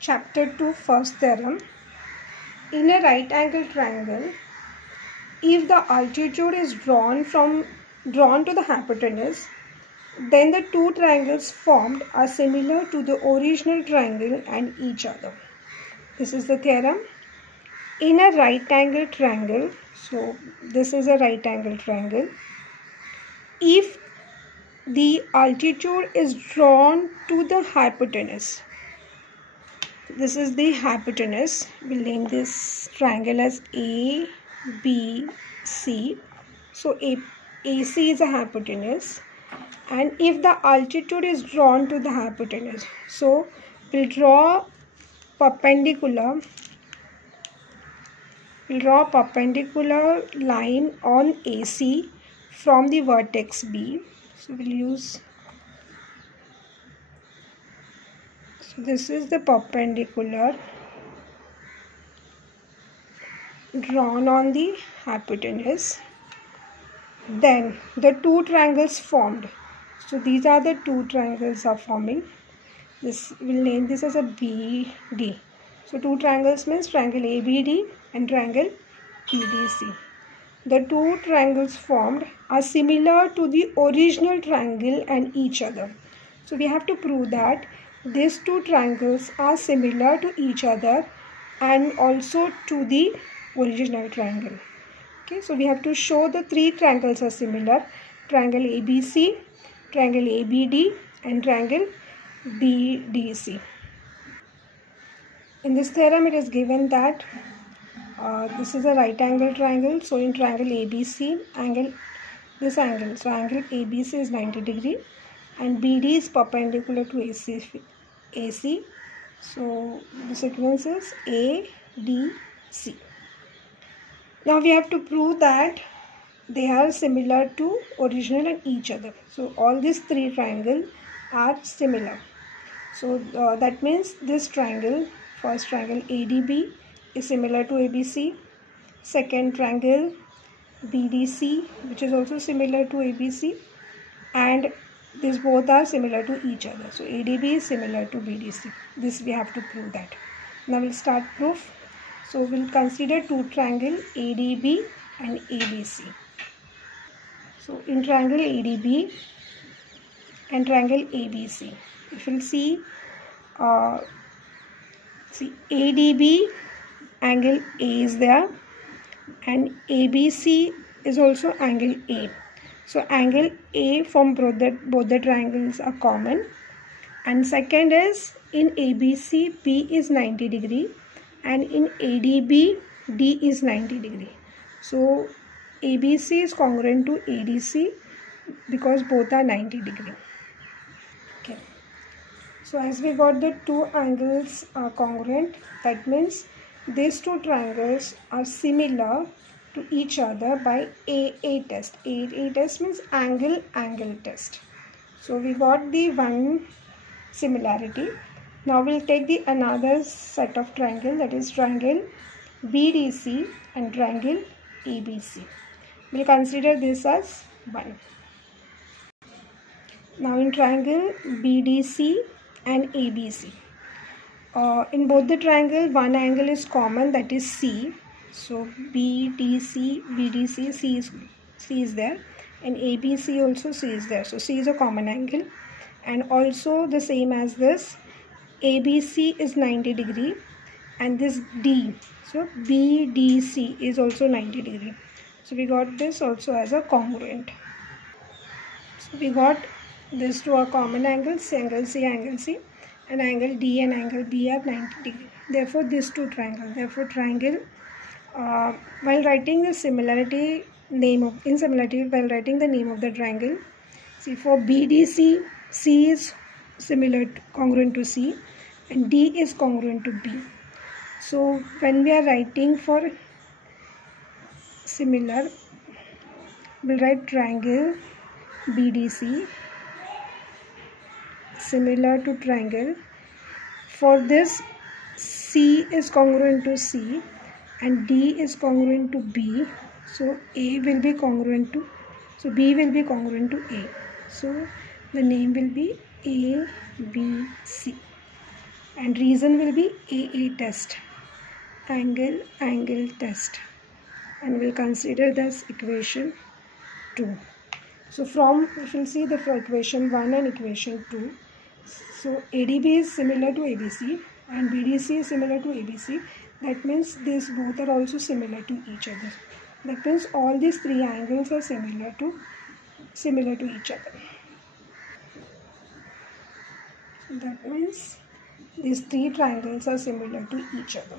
Chapter 2, first theorem. In a right angle triangle, if the altitude is drawn to the hypotenuse, then the two triangles formed are similar to the original triangle and each other. This is the theorem. In a right angle triangle, so this is a right angle triangle, if the altitude is drawn to the hypotenuse, this is the hypotenuse. We'll name this triangle as A, B, C. So AC is a hypotenuse, and if the altitude is drawn to the hypotenuse, so we'll draw perpendicular line on AC from the vertex B. So we'll use, so this is the perpendicular drawn on the hypotenuse. Then the two triangles formed. So these are the two triangles are forming. This we'll name this as a BD. So two triangles means triangle ABD and triangle EDC. The two triangles formed are similar to the original triangle and each other. So we have to prove that these two triangles are similar to each other and also to the original triangle. Okay, so we have to show the three triangles are similar: triangle ABC, triangle ABD and triangle BDC. In this theorem it is given that this is a right angle triangle. So in triangle ABC, angle ABC is 90 degree and BD is perpendicular to AC. So the sequence is ADC. Now we have to prove that they are similar to original and each other. So all these three triangles are similar. So that means this triangle, first triangle ADB is similar to ABC, second triangle BDC which is also similar to ABC, and these both are similar to each other. So ADB is similar to BDC. This we have to prove that. Now we'll start proof. So we'll consider two triangle ADB and ABC. So in triangle ADB and triangle ABC, if you'll see ADB angle A is there and ABC is also angle A. So angle A from both the triangles are common. And second is in ABC B is 90 degree and in ADB D is 90 degree. So ABC is congruent to ADC because both are 90 degree. Okay. So as we got the two angles are congruent, that means these two triangles are similar to each other by AA test. AA test means angle test. So we got the one similarity. Now we'll take the another set of triangle, that is triangle BDC and triangle ABC. We'll consider this as 1. Now in triangle BDC and ABC, in both the triangle one angle is common, that is C. So BDC C is there, and ABC also C is there. So C is a common angle, and also the same as this ABC is 90 degree and this D, so BDC is also 90 degree. So we got this also as a congruent. So we got these two are common angles, angle C, and angle D and angle B are 90 degree. Therefore these two triangles. Therefore triangle, while writing the similarity while writing the name of the triangle, see for BDC, C is congruent to C and D is congruent to B. So when we are writing for similar, we'll write triangle BDC similar to triangle. For this, C is congruent to C and D is congruent to B. So B will be congruent to A. So the name will be ABC. and reason will be AA test, angle test, and we'll consider this equation 2. So from, if you'll see the equation 1 and equation 2, so ADB is similar to ABC and BDC is similar to ABC. That means these both are also similar to each other. That means all these three angles are similar to each other. So that means these three triangles are similar to each other.